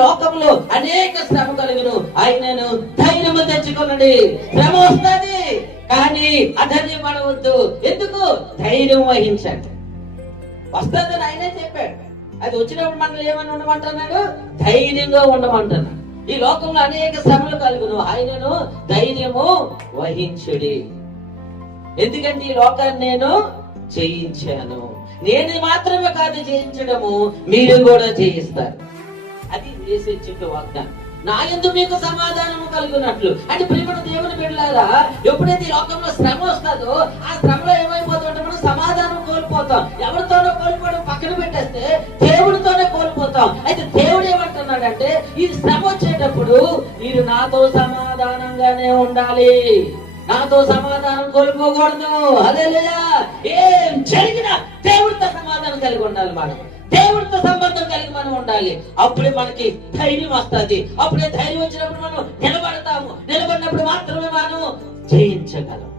లోకంలో అనేక శ్రమ కలుగును, ఆయనను ధైర్యము తెచ్చుకున్నది. శ్రమ వస్తుంది కానీ అధైర్యం పడవద్దు. ఎందుకు? ధైర్యం వహించండి. వస్తుందని ఆయనే చెప్పాడు. అది వచ్చినప్పుడు మనల్ని ఏమని ఉండమంటున్నాడు? ధైర్యంగా ఉండమంటున్నాడు. ఈ లోకంలో అనేక శ్రమలు కలుగును, ఆయనను ధైర్యము వహించుడి. ఎందుకంటే ఈ లోకాన్ని నేను జయించాను. నేను మాత్రమే కాదు జయించడము, మీరు కూడా జయిస్తారు. అది యేసు చెప్పే వాగ్దానం. నా యందు మీకు సమాధానము కలుగునట్లు. అంటే ప్రియమైన దేవుని బిడ్డలారా, ఎప్పుడైతే ఈ లోకంలో శ్రమ వస్తుందో ఆ శ్రమలో ఏమైపోతుంటే మనం సమాధానం కోల్పోతాం. ఎవరితోనో కోల్పోవడం పక్కన పెట్టేస్తే దేవుడితోనే కోల్పోతాం. అయితే దేవుడు ఏమంటున్నాడంటే, ఈ శ్రమ వచ్చేటప్పుడు మీరు నాతో సమాధానంగానే ఉండాలి, నాతో సమాధానం కోల్పోకూడదు. హల్లెలూయా. ఏం జరిగినా దేవుడితో సమాధానం కలిగి ఉండాలి. మనం దేవుడితో సంబంధం కలిగి మనం ఉండాలి. అప్పుడే మనకి ధైర్యం వస్తుంది. అప్పుడే ధైర్యం వచ్చినప్పుడు మనం నిలబడతాము. నిలబడినప్పుడు మాత్రమే మనం జయించగలం.